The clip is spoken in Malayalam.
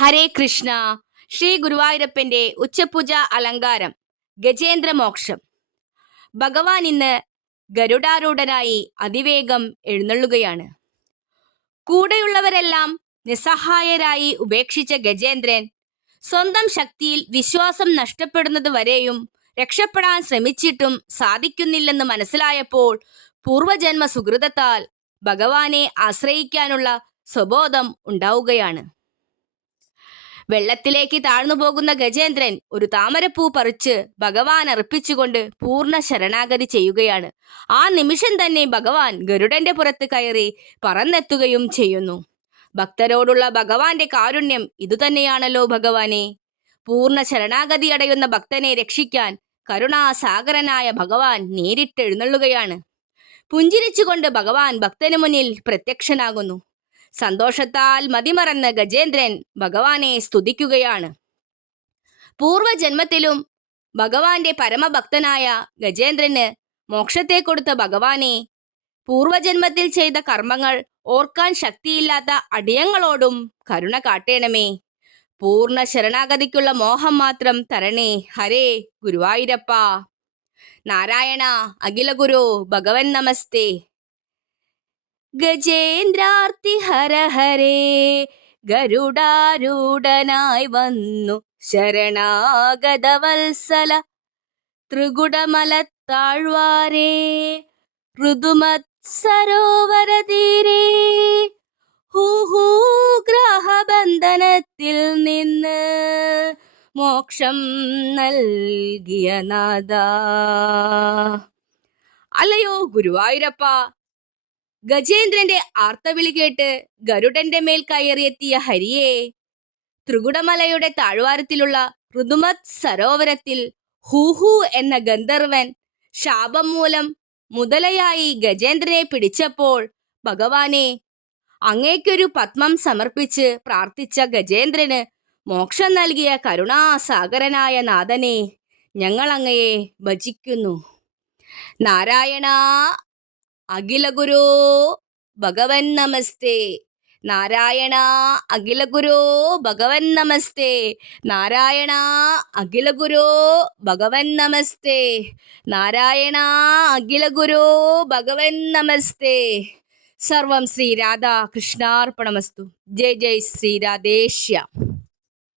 ഹരേ കൃഷ്ണ. ശ്രീ ഗുരുവായൂരപ്പന്റെ ഉച്ചപൂജ അലങ്കാരം ഗജേന്ദ്രമോക്ഷം. ഭഗവാൻ ഇന്ന് ഗരുഡാരൂഢനായി അതിവേഗം എഴുന്നള്ളുകയാണ്. കൂടെയുള്ളവരെല്ലാം നിസ്സഹായരായി ഉപേക്ഷിച്ച ഗജേന്ദ്രൻ സ്വന്തം ശക്തിയിൽ വിശ്വാസം നഷ്ടപ്പെടുന്നതുവരെയും രക്ഷപ്പെടാൻ ശ്രമിച്ചിട്ടും സാധിക്കുന്നില്ലെന്ന് മനസ്സിലായപ്പോൾ പൂർവജന്മ സുകൃതത്താൽ ഭഗവാനെ ആശ്രയിക്കാനുള്ള സ്വബോധം ഉണ്ടാവുകയാണ്. വെള്ളത്തിലേക്ക് താഴ്ന്നു പോകുന്ന ഗജേന്ദ്രൻ ഒരു താമരപ്പൂ പറിച്ച് ഭഗവാൻ അർപ്പിച്ചുകൊണ്ട് പൂർണ്ണ ശരണാഗതി ചെയ്യുകയാണ്. ആ നിമിഷം തന്നെ ഭഗവാൻ ഗരുഡന്റെ പുറത്ത് കയറി പറന്നെത്തുകയും ചെയ്യുന്നു. ഭക്തരോടുള്ള ഭഗവാന്റെ കാരുണ്യം ഇതുതന്നെയാണല്ലോ ഭഗവാനെ. പൂർണ്ണ ശരണാഗതി അടയുന്ന ഭക്തനെ രക്ഷിക്കാൻ കരുണാസാഗരനായ ഭഗവാൻ നേരിട്ട് എഴുന്നള്ളുകയാണ്. പുഞ്ചിരിച്ചുകൊണ്ട് ഭഗവാൻ ഭക്തനു മുന്നിൽ പ്രത്യക്ഷനാകുന്നു. സന്തോഷത്താൽ മതിമറന്ന ഗജേന്ദ്രൻ ഭഗവാനെ സ്തുതിക്കുകയാണ്. പൂർവജന്മത്തിലും ഭഗവാന്റെ പരമഭക്തനായ ഗജേന്ദ്രന് മോക്ഷത്തെ കൊടുത്ത ഭഗവാനെ, പൂർവജന്മത്തിൽ ചെയ്ത കർമ്മങ്ങൾ ഓർക്കാൻ ശക്തിയില്ലാത്ത അടിയങ്ങളോടും കരുണ കാട്ടേണമേ. പൂർണ്ണ ശരണാഗതിക്കുള്ള മോഹം മാത്രം തരണേ. ഹരേ ഗുരുവായൂരപ്പ. നാരായണ അഖില ഗുരു ഭഗവൻ നമസ്തേ. ഗജേന്ദ്രാർത്തി ഹര ഹരേ, ഗരുഡാരൂഢനായി വന്നു ശരണാഗതവത്സല ത്രികുടമലത്താഴ്വാരേ, ഋതുമത് സരോവര തീരേ, ഹൂഹൂ ഗ്രഹബന്ധനത്തിൽ നിന്ന് മോക്ഷം നൽകിയ നാഥ. അല്ലയോ ഗുരുവായൂരപ്പ, ഗജേന്ദ്രന്റെ ആർത്തവിളി കേട്ട് ഗരുഡന്റെ മേൽ കയറിയെത്തിയ ഹരിയെ, ത്രികുടമലയുടെ താഴ്വാരത്തിലുള്ള ഋതുമത് സരോവരത്തിൽ ഹൂഹു എന്ന ഗന്ധർവൻ ശാപം മൂലം മുതലയായി ഗജേന്ദ്രനെ പിടിച്ചപ്പോൾ ഭഗവാനെ, അങ്ങേക്കൊരു പത്മം സമർപ്പിച്ച് പ്രാർത്ഥിച്ച ഗജേന്ദ്രന് മോക്ഷം നൽകിയ കരുണാസാഗരനായ നാഥനെ, ഞങ്ങൾ അങ്ങയെ ഭജിക്കുന്നു. നാരായണ അഖില ഗുരു ഭഗവൻ നമസ്തേ. നാരായണ അഖില ഗുരു ഭഗവൻ നമസ്തേ. നാരായണ അഖില ഗുരു ഭഗവൻ നമസ്തേ. നാരായണ അഖില ഗുരു ഭഗവൻ നമസ്തേ. സർവം ശ്രീ രാധാ കൃഷ്ണാർപ്പണമസ്തു. ജയ് ജയ് ശ്രീ രാധേശ്യ.